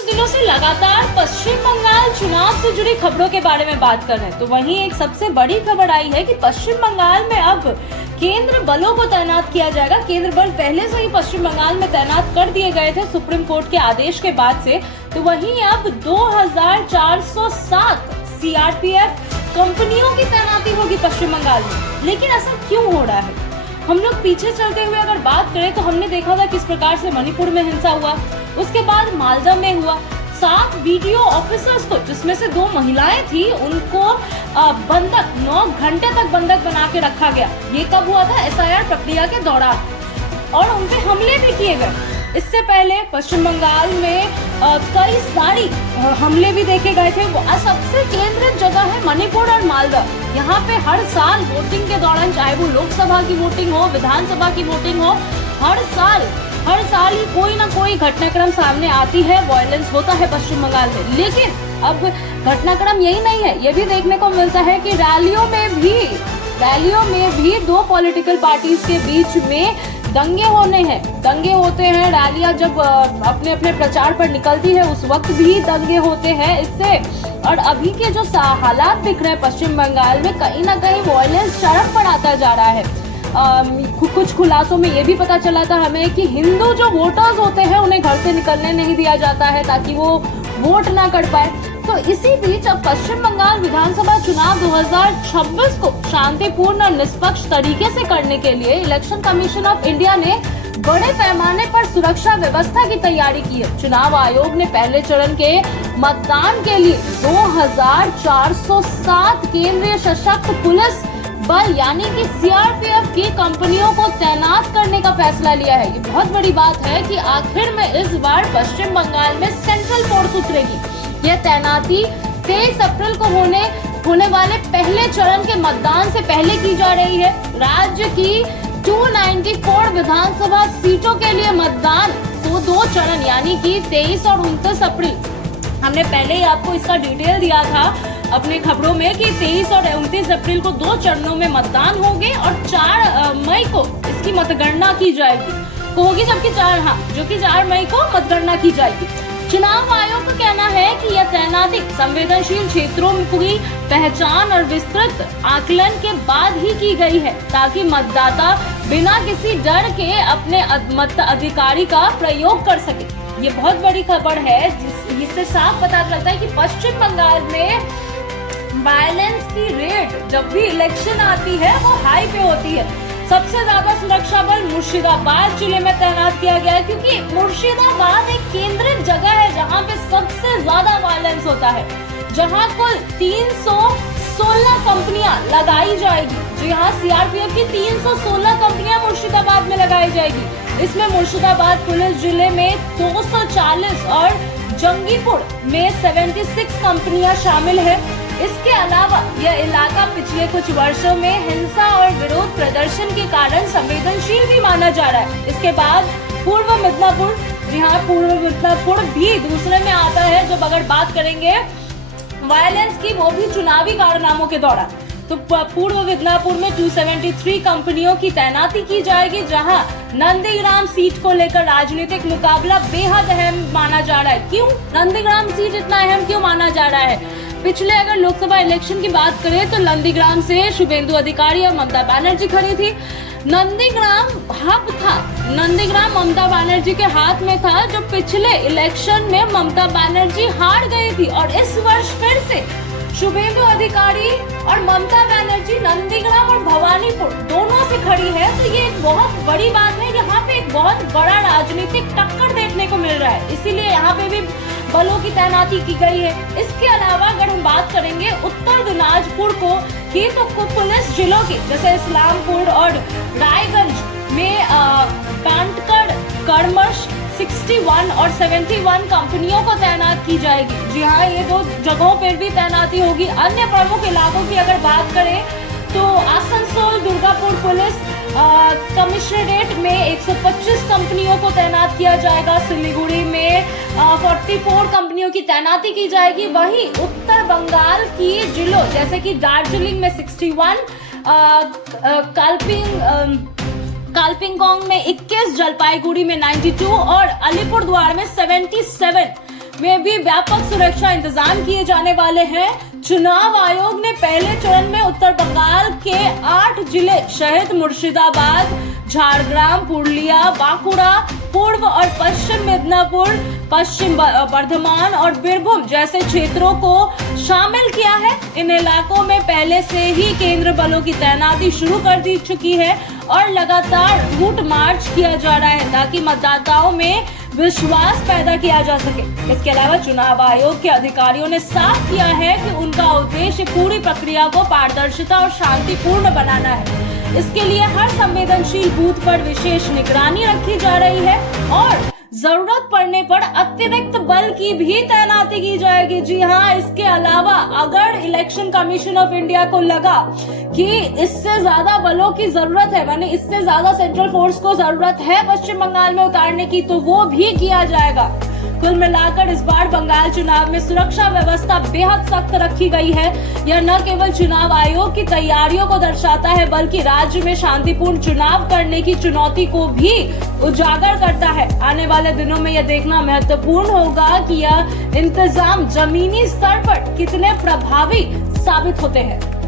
कुछ दिनों से लगातार पश्चिम बंगाल चुनाव से जुड़ी खबरों के बारे में बात कर रहे हैं, तो वहीं एक सबसे बड़ी खबर आई है कि पश्चिम बंगाल में अब केंद्र बलों को तैनात किया जाएगा। केंद्र बल पहले से ही पश्चिम बंगाल में तैनात कर दिए गए थे सुप्रीम कोर्ट के आदेश के बाद से, तो वहीं अब 2407 सीआरपीएफ कंपनियों की तैनाती होगी पश्चिम बंगाल में। लेकिन ऐसा क्यों हो रहा है? हम लोग पीछे चलते हुए अगर बात करें तो हमने देखा था किस प्रकार से मणिपुर में हिंसा हुआ, उसके बाद मालदा में हुआ। 7 वीडियो ऑफिसर्स को, जिसमें से 2 महिलाएं थी, उनको बंधक 9 घंटे तक बंधक बना के रखा गया। ये कब हुआ था? एसआईआर प्रक्रिया के दौरान, और उन पे हमले भी किए गए। इससे पहले पश्चिम बंगाल में कई सारी हमले भी देखे गए थे। सबसे केंद्रित जगह है मणिपुर और मालदा। यहाँ पे हर साल वोटिंग के दौरान, चाहे वो लोकसभा की वोटिंग हो, विधानसभा की वोटिंग हो, हर साल ही कोई ना कोई घटनाक्रम सामने आती है, वायलेंस होता है पश्चिम बंगाल में। लेकिन अब घटनाक्रम यही नहीं है, ये भी देखने को मिलता है कि रैलियों में भी 2 पॉलिटिकल पार्टीज के बीच में दंगे होते हैं। रैलियां जब अपने अपने प्रचार पर निकलती है उस वक्त भी दंगे होते हैं इससे। और अभी के जो हालात दिख रहे हैं पश्चिम बंगाल में, कहीं ना कहीं वायलेंस चरम पर आता जा रहा है। कुछ खुलासों में ये भी पता चला था हमें कि हिंदू जो वोटर्स होते हैं उन्हें घर से निकलने नहीं दिया जाता है ताकि वो वोट ना कर पाए। तो इसी बीच अब पश्चिम बंगाल विधानसभा चुनाव 2026 को शांतिपूर्ण और निष्पक्ष तरीके से करने के लिए इलेक्शन कमीशन ऑफ इंडिया ने बड़े पैमाने पर सुरक्षा व्यवस्था की तैयारी की है। चुनाव आयोग ने पहले चरण के मतदान के लिए 2407 केंद्रीय सशस्त्र पुलिस बल यानी कि सीआरपीएफ की कंपनियों को तैनात करने का फैसला लिया है। ये बहुत बड़ी बात है कि आखिर में इस बार पश्चिम बंगाल में सेंट्रल फोर्स उतरेगी। यह तैनाती 23 अप्रैल को होने वाले पहले चरण के मतदान से पहले की जा रही है। राज्य की 294 विधानसभा सीटों के लिए मतदान को 2 चरण यानी कि 23 और 29 अप्रैल, हमने पहले ही आपको इसका डिटेल दिया था अपने खबरों में कि 23 और 29 अप्रैल को 2 चरणों में मतदान होंगे और 4 मई को इसकी मतगणना की जाएगी, जबकि 4 मई को मतगणना की जाएगी। चुनाव आयोग का कहना है कि यह तैनाती संवेदनशील क्षेत्रों की पहचान और विस्तृत आकलन के बाद ही की गई है ताकि मतदाता बिना किसी डर के अपने मताधिकार का प्रयोग कर सके। ये बहुत बड़ी खबर है जिससे साफ पता चलता है कि पश्चिम बंगाल में वायलेंस की रेट जब भी इलेक्शन आती है वो हाई पे होती है। सबसे ज्यादा सुरक्षा बल मुर्शिदाबाद जिले में तैनात किया गया है क्योंकि मुर्शिदाबाद एक केंद्रित जगह है जहां पे सबसे ज्यादा वायलेंस होता है, जहां कुल 316 कंपनियां लगाई जाएगी। जी हाँ, सीआरपीएफ की 316 कंपनियां मुर्शिदाबाद में लगाई जाएगी। इसमें मुर्शिदाबाद पुलिस जिले में 240 और जंगीपुर में 76 कंपनियां शामिल है। इसके अलावा यह इलाका पिछले कुछ वर्षों में हिंसा और विरोध प्रदर्शन के कारण संवेदनशील भी माना जा रहा है। इसके बाद पूर्व मिदनापुर, पूर्व मिदनापुर भी दूसरे में आता है। जब अगर बात करेंगे वायलेंस की, वो भी चुनावी कारनामों के दौरान, तो पूर्व मिदनापुर में 273 कंपनियों की तैनाती की जाएगी, जहां नंदीग्राम सीट को लेकर राजनीतिक मुकाबला बेहद अहम माना जा रहा है। क्यों नंदीग्राम सीट इतना अहम क्यों माना जा रहा है? पिछले अगर लोकसभा इलेक्शन की बात करें तो नंदीग्राम से शुभेंदु अधिकारी और ममता बनर्जी खड़ी थी। नंदीग्राम हब था, नंदीग्राम ममता बनर्जी के हाथ में था, जो पिछले इलेक्शन में ममता बनर्जी हार गई थी। और इस वर्ष फिर से शुभेंदु अधिकारी और ममता बनर्जी नंदीग्राम और भवानीपुर दोनों से खड़ी है। तो ये एक बहुत बड़ी बात है, यहाँ पे एक बहुत बड़ा राजनीतिक टक्कर देखने को मिल रहा है, इसीलिए यहाँ पे भी बलों की तैनाती की गई है। इसके अलावा अगर हम बात करेंगे उत्तर दिनाजपुर को ही, तो पुलिस जिलों के जैसे इस्लामपुर और रायगंज में कांटकड़, कर्मश 61 और 71 कंपनियों को तैनात की जाएगी। जी हाँ, ये 2 जगहों पर भी तैनाती होगी। अन्य प्रमुख इलाकों की अगर बात करें तो आसनसोल, दुर्गापुर पुलिस कमिश्नरेट में 125 कंपनियों को तैनात किया जाएगा। सिलीगुड़ी में 44 कंपनियों की तैनाती की जाएगी। वहीं उत्तर बंगाल की जिलों जैसे कि दार्जिलिंग में 61, कालपिंगोंग में 21, जलपाईगुड़ी में 92 और अलीपुरद्वार में 77 में भी व्यापक सुरक्षा इंतजाम किए जाने वाले हैं। चुनाव आयोग ने पहले चरण में उत्तर बंगाल के 8 जिले शहर मुर्शिदाबाद, झारग्राम, पुरुलिया, बांकुड़ा, पूर्व और पश्चिम मिदनापुर, पश्चिम बर्धमान और बीरभूम जैसे क्षेत्रों को शामिल किया है। इन इलाकों में पहले से ही केंद्र बलों की तैनाती शुरू कर दी चुकी है और लगातार रूट मार्च किया जा रहा है ताकि मतदाताओं में विश्वास पैदा किया जा सके। इसके अलावा चुनाव आयोग के अधिकारियों ने साफ किया है कि उनका उद्देश्य पूरी प्रक्रिया को पारदर्शिता और शांतिपूर्ण बनाना है। इसके लिए हर संवेदनशील बूथ पर विशेष निगरानी रखी जा रही है और जरूरत पड़ने पर अतिरिक्त बल की भी तैनाती की जाएगी। जी हाँ, इसके अलावा अगर इलेक्शन कमीशन ऑफ इंडिया को लगा कि इससे ज्यादा बलों की जरूरत है, माने इससे ज्यादा सेंट्रल फोर्स को जरूरत है पश्चिम बंगाल में उतारने की, तो वो भी किया जाएगा। कुल मिलाकर इस बार बंगाल चुनाव में सुरक्षा व्यवस्था बेहद सख्त रखी गई है। यह न केवल चुनाव आयोग की तैयारियों को दर्शाता है बल्कि राज्य में शांतिपूर्ण चुनाव करने की चुनौती को भी उजागर करता है। आने वाले दिनों में यह देखना महत्वपूर्ण होगा कि यह इंतजाम जमीनी स्तर पर कितने प्रभावी साबित होते हैं।